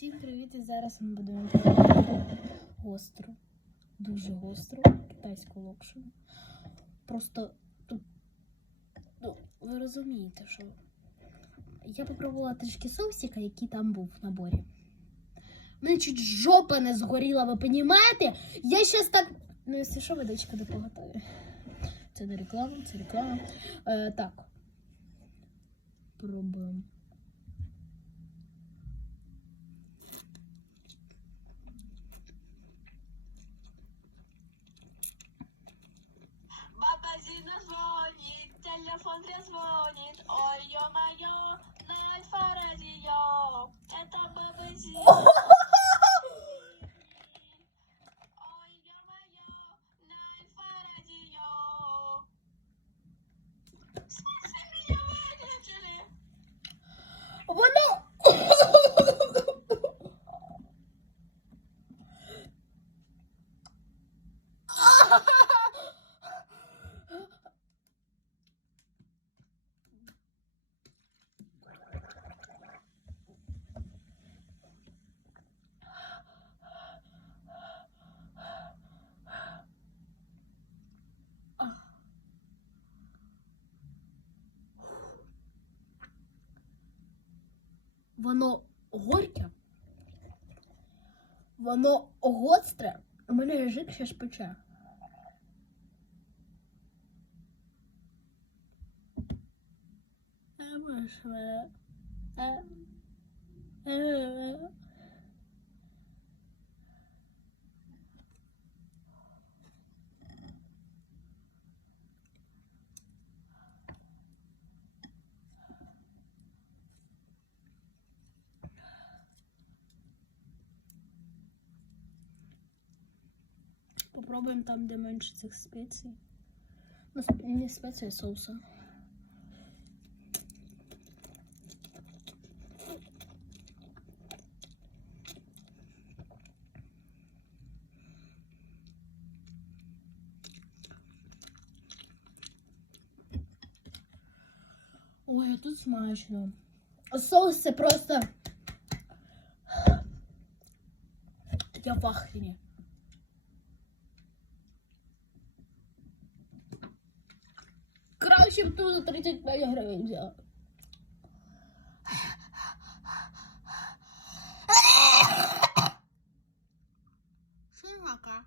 Всім привіт! І зараз ми будемо пробувати гостру, дуже гостру китайську локшину. Просто тут, ну, ви розумієте, що я попробувала трішки соусика, який там був в наборі. Мене чуть жопа не згоріла, ви розумієте? Я щас так. Ну, якщо що, водичка допоготові. Це не реклама, це реклама. Е, так. Пробуємо. Телефон трезвонит. Ой, ё-моё, на альфа-радио. Это Зина. Ой, ё-моё, на альфа-радио. В смысле меня выключили? Воно. Воно горьке. Воно гостре. У мене язик ще шпече. Е, Попробуємо там, де менше цих спецій. Ну, не спеції, а соуса. Ой, тут смачно. Соус це просто. Я в ахрені. Вообще, кто за 35 гривен взял? Широка.